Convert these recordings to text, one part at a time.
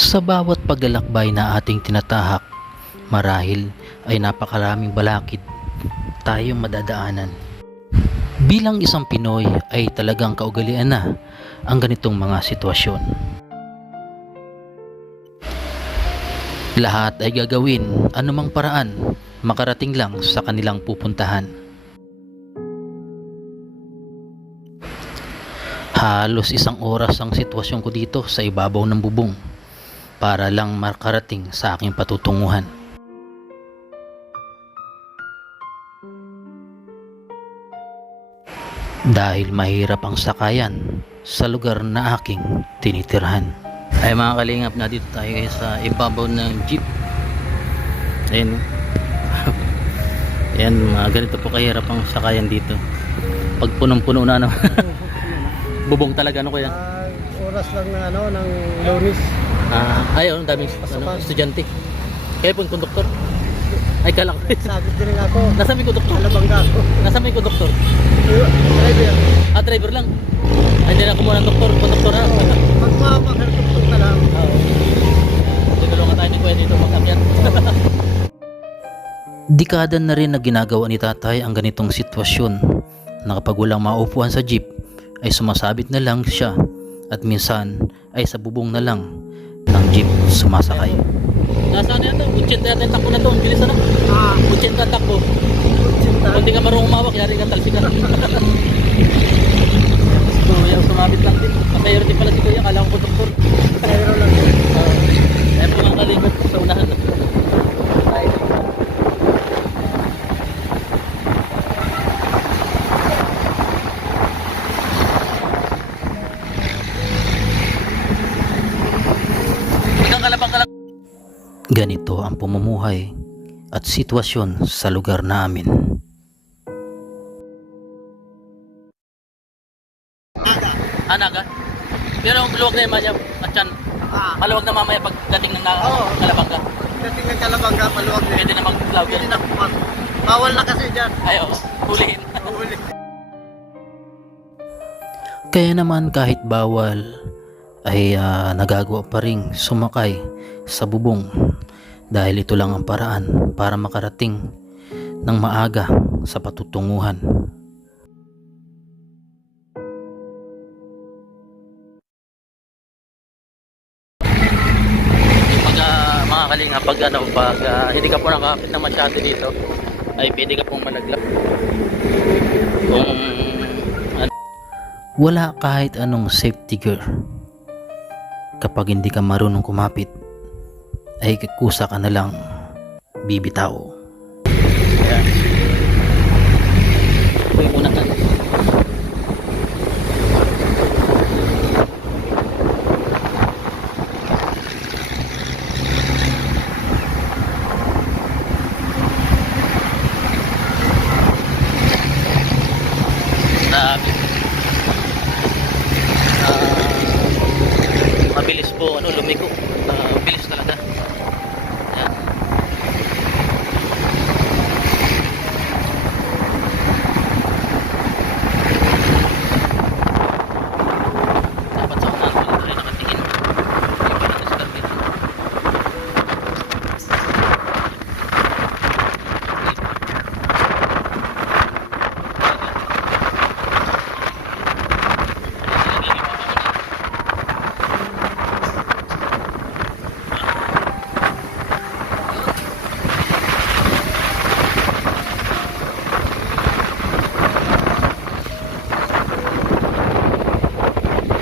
Sa bawat paglalakbay na ating tinatahak, marahil ay napakaraming balakid tayong madadaanan. Bilang isang Pinoy ay talagang kaugalian na ang ganitong mga sitwasyon. Lahat ay gagawin anumang paraan makarating lang sa kanilang pupuntahan. Halos isang oras ang sitwasyon ko dito sa ibabaw ng bubong para lang makarating sa aking patutunguhan. Dahil mahirap ang sakayan sa lugar na aking tinitirhan. Ay mga kalingap, na dito tayo guys sa ibabaw ng jeep. Ayan. Ayan, ganito po kahirap ang sakayan dito. Pag punong-puno na naman. Bubong talaga, ano kuya? Oras lang ng ng Lunes. Ayun, daming estudyante. Kaya po yung konduktor. Ay, kala ko. Sabit din ako. Nasa may konduktor? Alabangga ako. Nasa may konduktor? Driver. Driver lang. Ay, hindi na ako muna ng konduktor ha. Magmamaghartuktok na lang. Oo. Tinulungan tayo ni kuya dito mag-akyat. Dekada na rin na ginagawa ni tatay ang ganitong sitwasyon na kapag walang maupuan sa jeep ay sumasabit na lang siya at minsan ay sa bubong na lang ng jeep sumasakay. Nasaan na ito? 80 yata yung takbo na ito. Ang bilis na. 80 takbo. Kung hindi ka marunong umawak, yari ka talsi ka. So, yung sumabit lang din. Pasayro din pala si kuya. Kala ko konduktor. Pasayro lang din. Kaya po ang kalimot sa unahan. Ganito ang pamumuhay at sitwasyon sa lugar namin. Naga? Pero maluwag na yung manya at yan. Maluwag na mamaya pagdating ng Kalabanga. Pagdating ng Kalabanga, maluwag na. Pwede na mag-vlog. Pwede na. Bawal na kasi dyan. Ayaw, hulihin. Huli. Kaya naman kahit bawal ay nagagawa pa rin sumakay sa bubong dahil ito lang ang paraan para makarating ng maaga sa patutunguhan. Mga kalinga, pag hindi ka po nakakapit na masyado dito ay pwede ka pong malaglag. Kung wala kahit anong safety gear, kapag hindi ka marunong kumapit ay kusa ka na lang bibitaw. Ayan. Uy, muna ka. Mabilis po lumiko. Bilis talaga. Ayan. Dapat sa unahan ko tayo nakatingin.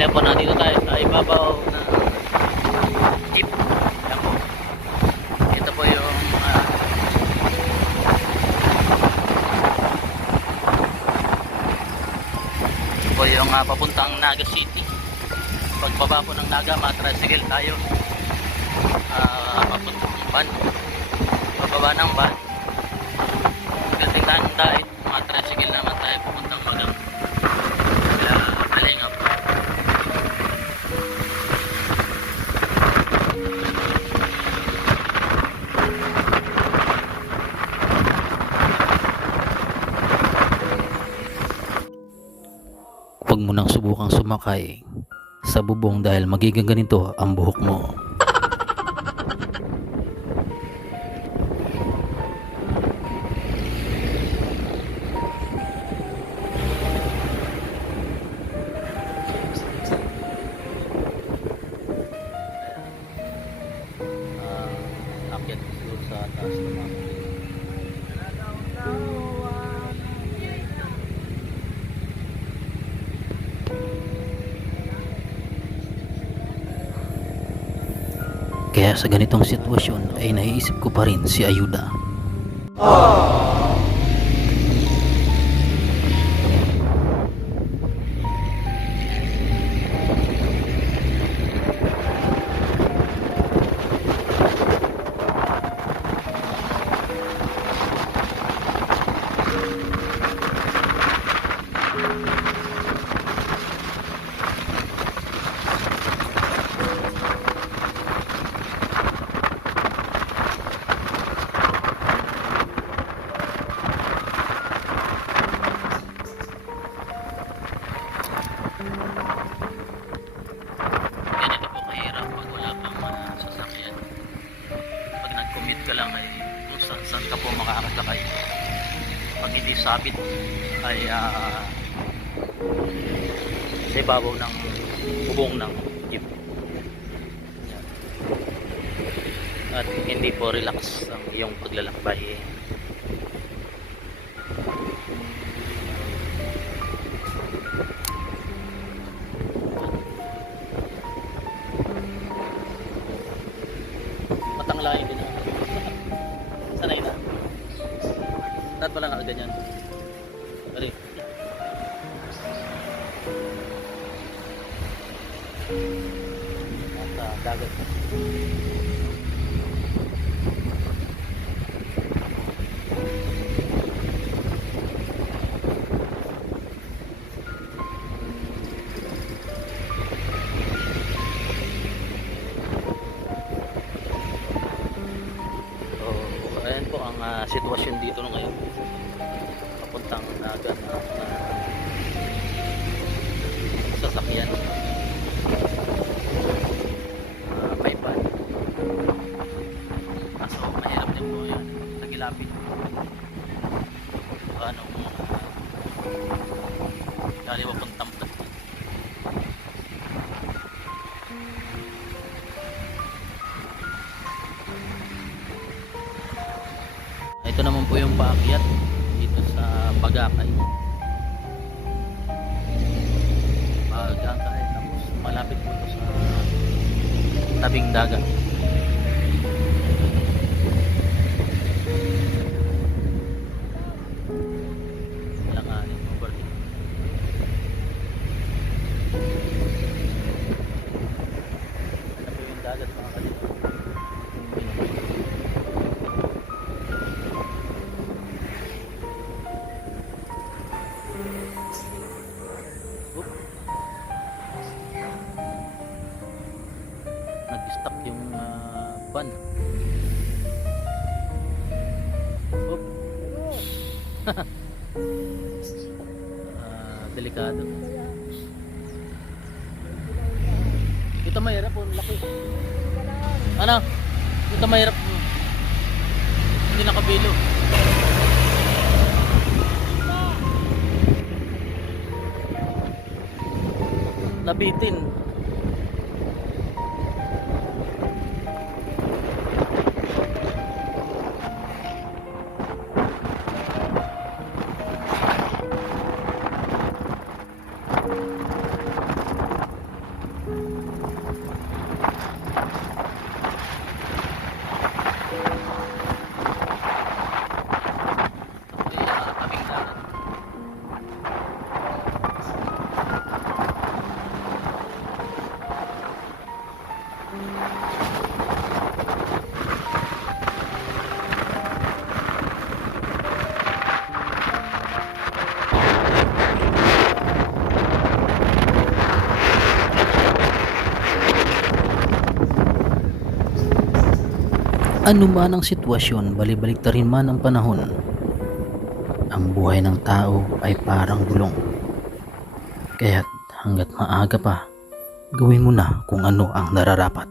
Kaya po nandito tayo sa ibabaw ng jeep. Ayan po. Ito po yung ito po yung papuntang Naga City. Pagbaba po ng Naga, matricycle tayo papuntang van. Pababa ng van, building tayo ng dahil, matricycle naman tayo papuntang Magang. Kalingap. Huwag mo nang subukang sumakay sa bubong dahil magiging ganito ang buhok mo. Taas naman. Kaya sa ganitong sitwasyon ay naiisip ko pa rin si Ayuda. Ganito po kahirap pag wala pang sasakyan. Pag nag-commit ka lang ay kung saan ka po makakasakay. Pag hindi sabit ay sa ibabaw ng bubong ng jeep. Yan. At hindi po relax ang iyong paglalakbay. Matanglayin din ako. Sanay na. Lahat pala nakaganyan. Balik. Nasa dagat. Ayan po ang sitwasyon dito no ngayon. Papuntang dagat sasakyan. May van. So mahirap din po yan. Nagilapit. Ano kaliwa pang tampat. Ito naman po yung paakyat dito sa Bagakay. Bagakay, tapos malapit po ito sa tabing dagat. Langanin po ba rin? Ano po yung dagat mga kalito? Nag-stop yung van. Oop. Delikado. Ito mahirap po, laki. Ano? Ito mahirap. Hindi nakabilo. Nabitin. Ano man ang sitwasyon, balibalik rin man ang panahon, ang buhay ng tao ay parang gulong. Kaya't hanggat maaga pa, gawin mo na kung ano ang nararapat.